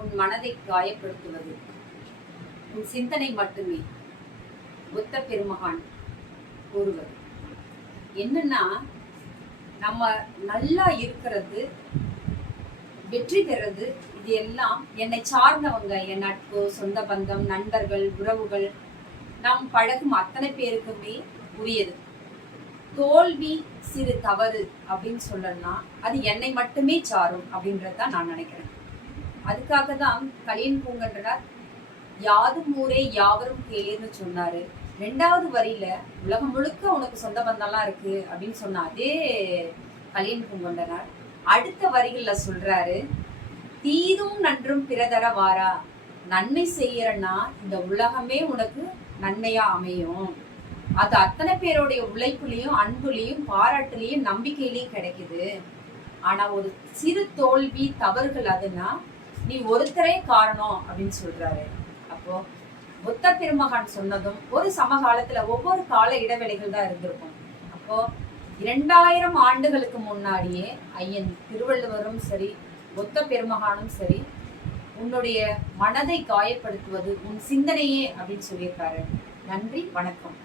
உன் மனதை காயப்படுத்துவது உன் சிந்தனை மட்டுமே. புத்த பெருமகான் கூறுவது என்னன்னா, நம்ம நல்லா இருக்கிறது, வெற்றி பெறது, இது எல்லாம் என்னை சார்ந்தவங்க, என் நட்பு, சொந்த பந்தம், நண்பர்கள், உறவுகள், நாம் பழகும் அத்தனை பேருக்குமே உரியது. தோல்வி சிறு தவறு அப்படின்னு சொல்லணும்னா அது என்னை மட்டுமே சாரும் அப்படின்றதான் நான் நினைக்கிறேன். அதுக்காக தான் கலியன் பூங்கன்றனார் யாதும் ஊரே யாவரும் கேளேன்னு சொன்னாரு. 2வது வரியில உலகம் முழுக்க உனக்கு சொந்த பந்தம்லாம் இருக்கு அப்படின்னு சொன்ன அதே கலியன் பூங்கொண்டனார் அடுத்த வரிகள்ல சொல்றாரு, தீதும் நன்றும் பிறதர வாரா, நன்மை செய்யறன்னா இந்த உலகமே உனக்கு நன்மையா அமையும். அது அத்தனை பேருடைய உழைப்புலையும் அன்புலையும் பாராட்டுலையும் நம்பிக்கையிலையும் கிடைக்குது. ஆனா ஒரு சிறு தோல்வி தவறுகள் அதுனா நீ ஒருத்தரே காரணம் அப்படின்னு சொல்றாரு. அப்போ புத்த பெருமகான் சொன்னதும் ஒரு சமகாலத்துல ஒவ்வொரு கால இடைவெளிகள் தான் இருந்திருக்கும். அப்போ 2000 ஆண்டுகளுக்கு முன்னாடியே ஐயன் திருவள்ளுவரும் சரி, புத்த பெருமகானும் சரி, உன்னுடைய மனதை காயப்படுத்துவது உன் சிந்தனையே அப்படின்னு சொல்லியிருக்காரு. நன்றி, வணக்கம்.